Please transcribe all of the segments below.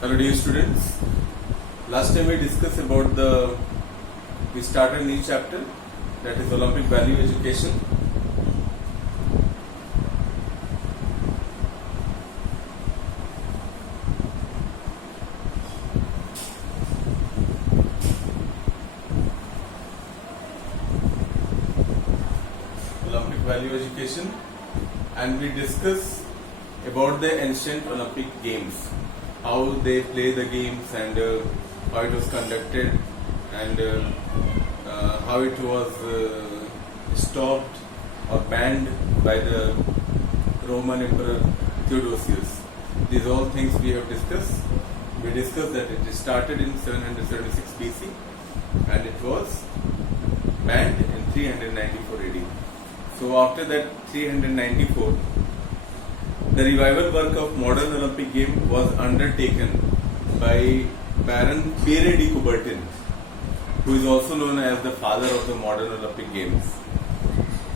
Hello dear students. Last time we started a new chapter, that is Olympic Value Education. Olympic Value Education, and we discuss about the ancient Olympic Games, how they play the games and how it was conducted and how it was stopped or banned by the Roman Emperor Theodosius. These all things we have discussed. We discussed that it started in 776 BC and it was banned in 394 AD. So after that 394, the revival work of modern Olympic game was undertaken by Baron Pierre de Coubertin, who is also known as the father of the modern Olympic Games.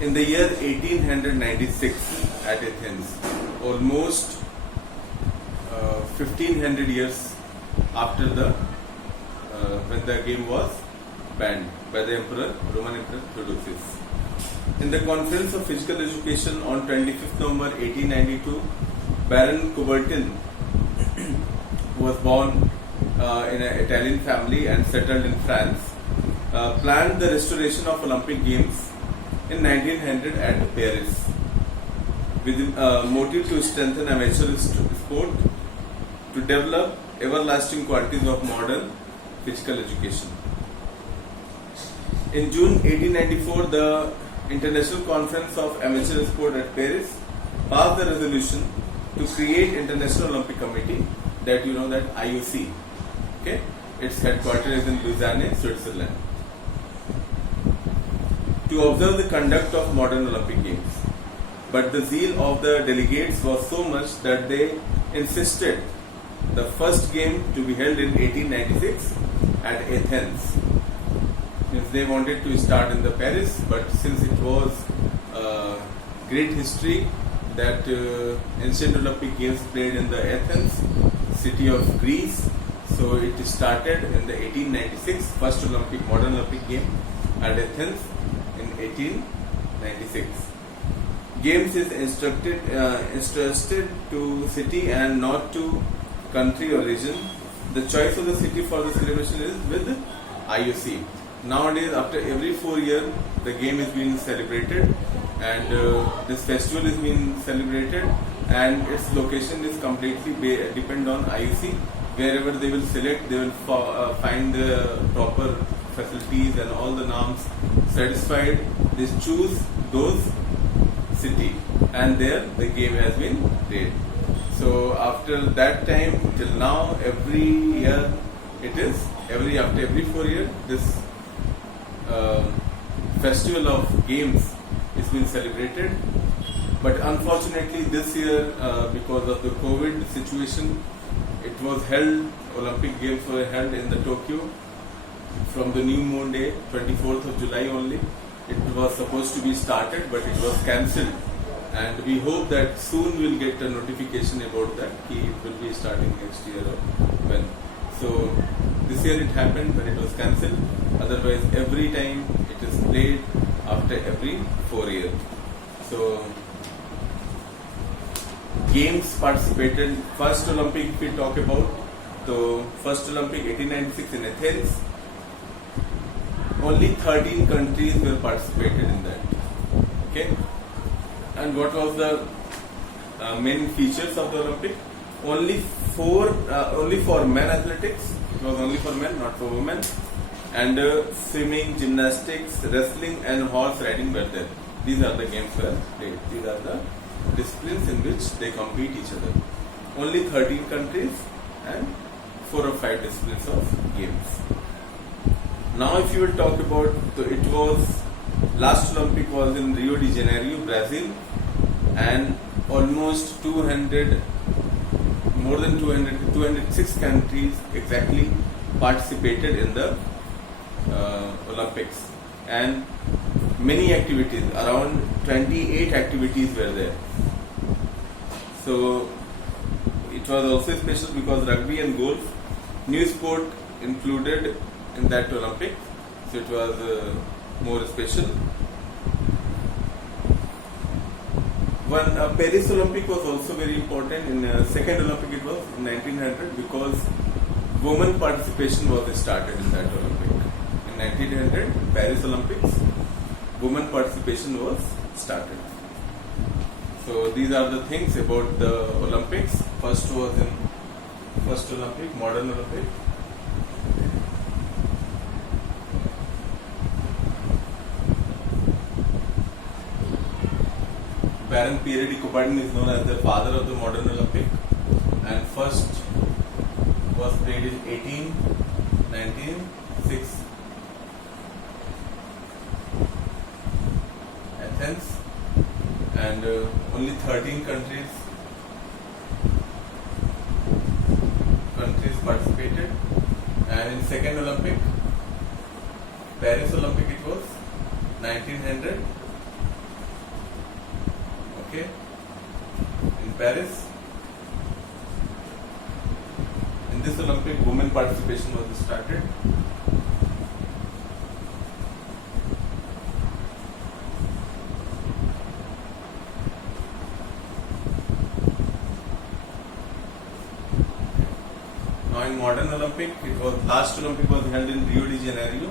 In the year 1896 at Athens, almost 1500 years after when the game was banned by the Roman Emperor Theodosius. In the Conference of Physical Education on 25th November 1892, Baron Coubertin was born in an Italian family and settled in France, planned the restoration of Olympic Games in 1900 at Paris, with a motive to strengthen amateur sport, to develop everlasting qualities of modern physical education. In June 1894, the International Conference of Amateur Sport at Paris passed the resolution to create International Olympic Committee, that you know that IOC. Okay, its headquarters is in Lausanne, Switzerland, to observe the conduct of modern Olympic Games. But the zeal of the delegates was so much that they insisted the first game to be held in 1896 at Athens. They wanted to start in the Paris, but since it was great history that ancient Olympic Games played in the Athens, city of Greece, so it started in the 1896 first modern Olympic game at Athens in 1896. Games is instructed to city and not to country or region. The choice of the city for the celebration is with IOC. Nowadays, after every 4 years, the game is being celebrated, and this festival is being celebrated, and its location is completely depend on IOC. Wherever they will select, they will find the proper facilities and all the norms satisfied. They choose those city, and there the game has been played. So after that time till now, every year it is after every 4 years this festival of games is being celebrated. But unfortunately this year, because of the COVID situation, it was held, Olympic Games were held in the Tokyo from the new moon day, 24th of July only. It was supposed to be started, but it was cancelled, and we hope that soon we'll get a notification about that, it will be starting next year or when. So this year it happened, but it was cancelled. Otherwise, every time it is played after every 4 years. So games participated. First Olympic, if we talk about, so first Olympic 1896 in Athens, only 13 countries were participated in that. Okay, and what was the main features of the Olympic? Only for men athletics. It was only for men, not for women. And swimming, gymnastics, wrestling, and horse riding were there. These are the games were played. These are the disciplines in which they compete each other. Only 13 countries and 4 or 5 disciplines of games. Now, if you will talk about, so it was last Olympic was in Rio de Janeiro, Brazil, and almost 206 countries exactly participated in the Olympics, and many activities, around 28 activities were there. So It was also special because rugby and golf, new sport included in that Olympic, so it was more special. Paris Olympic was also very important. In second Olympic it was in 1900 because women participation was started in that Olympic. In 1900 Paris Olympics, women participation was started. So these are the things about the Olympics. First was in first Olympic, modern Olympic. Baron Pierre de Coubertin is known as the father of the modern Olympic, and first was played in 1896 Athens, and only 13 countries participated. And in second Olympic, Paris Olympic, it was 1900. Okay, in Paris, in this Olympic, women participation was started. Now in modern Olympic, it was last Olympic was held in Rio de Janeiro,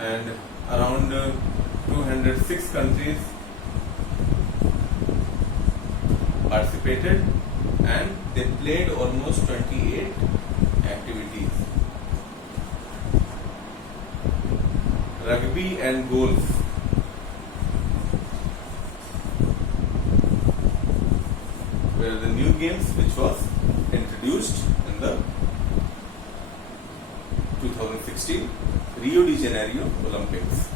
and around 206 countries participated, and they played almost 28 activities. Rugby and golf were the new games which was introduced in the 2016 Rio de Janeiro Olympics.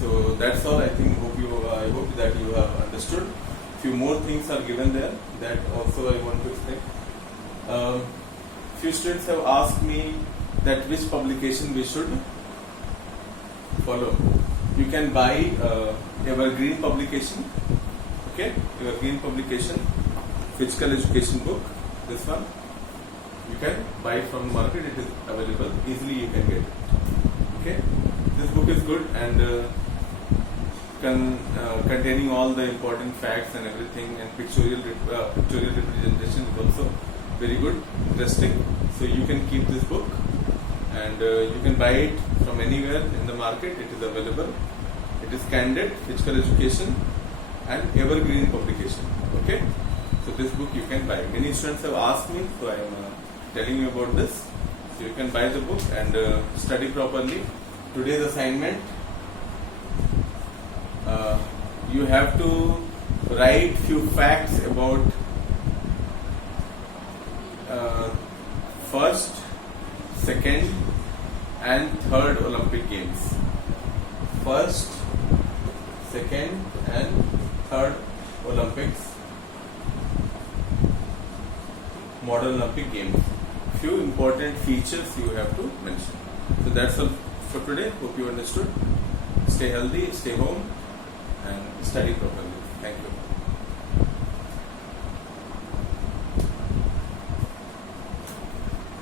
So that's all. I think I hope that you have understood. Few more things are given there that also I want to explain. Few students have asked me that which publication we should follow. You can buy Evergreen publication. Okay, Evergreen publication, physical education book. This one you can buy it from the market. It is available easily. You can get it. Okay, this book is good and containing all the important facts and everything, and pictorial representation is also very good, interesting. So you can keep this book, and you can buy it from anywhere in the market. It is available. It is Candid Physical Education and Evergreen publication. Okay, so this book you can buy. Many students have asked me, so I am telling you about this. So you can buy the book and study properly. Today's assignment, you have to write few facts about first, second and third Olympic Games. First, second and third Olympics, modern Olympic Games. Few important features you have to mention. So that's all for today. Hope you understood. Stay healthy, stay home and study properly. Thank you.